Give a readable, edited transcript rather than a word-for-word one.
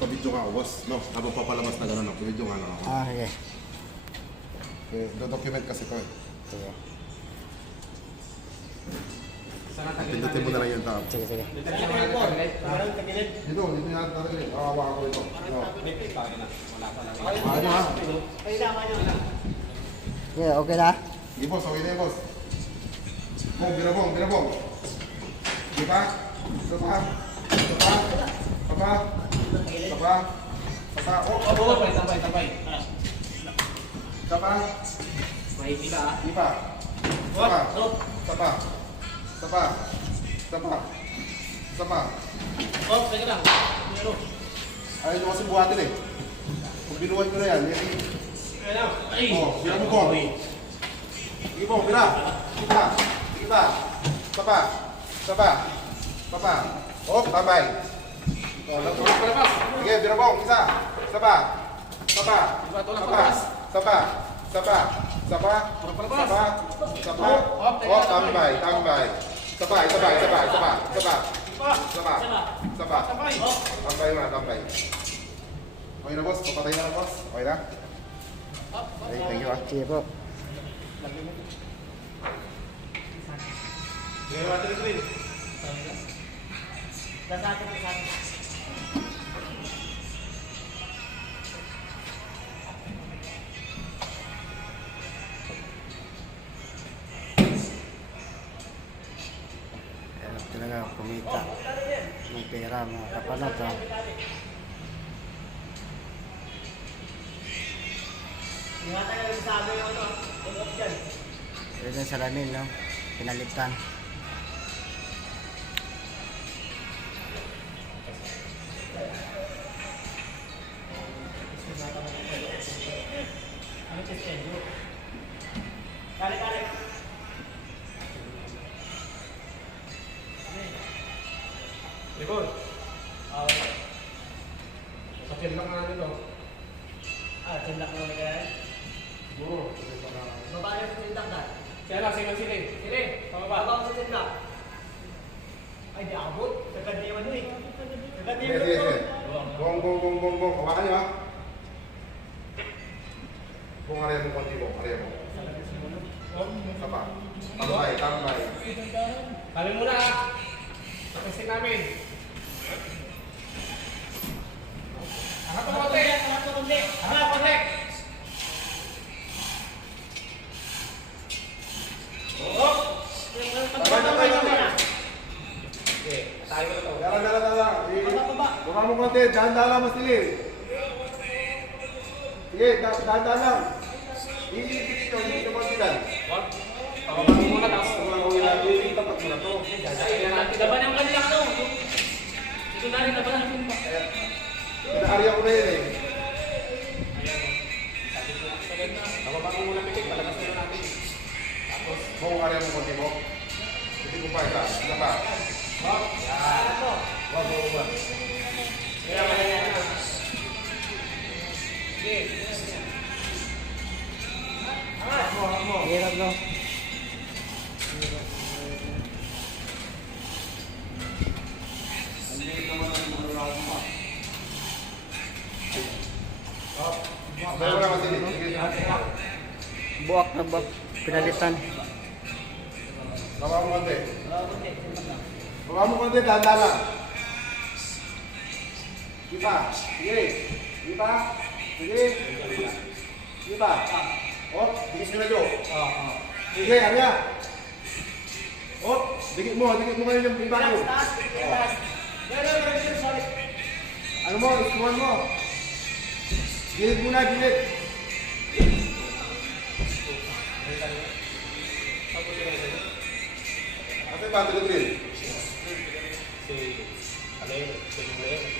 Pa-video nga ako, boss. No, habang papalamas na gano'n, pa-video nga lang ako. Okay. Do-document kasi ito eh. Sige. Pindutin mo na lang yung tao. Sige, sige. Dito yan, tatagilid. Awa ako ito. Ano ha? Yeah, okay na? Sige boss, okay na yun boss. Bong, binabong, binabong. Di ba? Isa pa. Isa pa. Isa pa. Isa pa. Isa pa. Oh, Tambay. isa pa. Mahigila ah. Di pa. Isa pa. Isa pa. Isa pa. Isa pa. Isa pa. Oh, teka lang. Ano? Ayaw nyo kasi buhatin eh. Kung binuhat ko na yan, yan. Ano? Ay! Oh, bira mo bong. Sige bong, bira. Sige pa. Sige pa. Isa pa. Isa pa. Isa pa. Oh, tambay. Sige, bira bong. Isa. Isa pa. Isa pa. Isa pa. Isa pa. Isa pa. Isa pa. Isa pa. Isa pa. Oh, tambay. Tambay. Isa pa. Isa pa. Isa pa. Isa pa. Isa pa. Isa pa. Isa pa. Tambay na. Tambay. Okay na boss. Papatay na boss. Okay na? Okay, thank you ah. Sige po. Hirap talaga kumita ng pera mga kapanat. Ito yung salamin, no? Pinalitan. Likod. Sakyan lang nga nito. Tindak mo na kaya? Oo. Babae sa tindak na? Siya lang, sila. Sili. Pababa. Babae sa tindak? Ay, di abot. Sagad niya ano eh. Sagad niya Sige, sige. Bong. Hawakan niyo ha. Bong, area mo konti bong. Area mo. Isa pa. Tambay. Kami muna ah. Tapos namin. Hanap ko konti. Hanap konti. Oh! Tambay. Okay, tayo na to. Dala. Baka mo konti. Dahan-dahan mas dilim. Sige, dahan-dahan lang. Dikit-dikit nyo. Hindi naman bilan. What? Pababa muna tapos. Tapat mo na to. Laban yung kanila ano. Ito na rin laban natin pa. Pinaarya ko na yun eh. Pababa mo muna pitik. Palabas muna natin. Tapos. Bong, area mo konti mo. Hindi ko pa isa. Isa pa. Hop. Yan. Wag. Kaya wala yan na. Sige. Mo. Hirap, no? Bayo mo na mas dilim. Sige. Buwak na buwak. Pinalitan. Baba mo konti. Baba mo konti. Dahan-dahan lang. Iba. Sige. Iba. Sige. Iba. Oh, dikit mo na Jo. Sige, area. Oh, dikit mo kayo yung iba ko. Ano mo, iskuhan mo. Gilid muna, gilid. Kasi ba, drill? Si Alay, si Alay.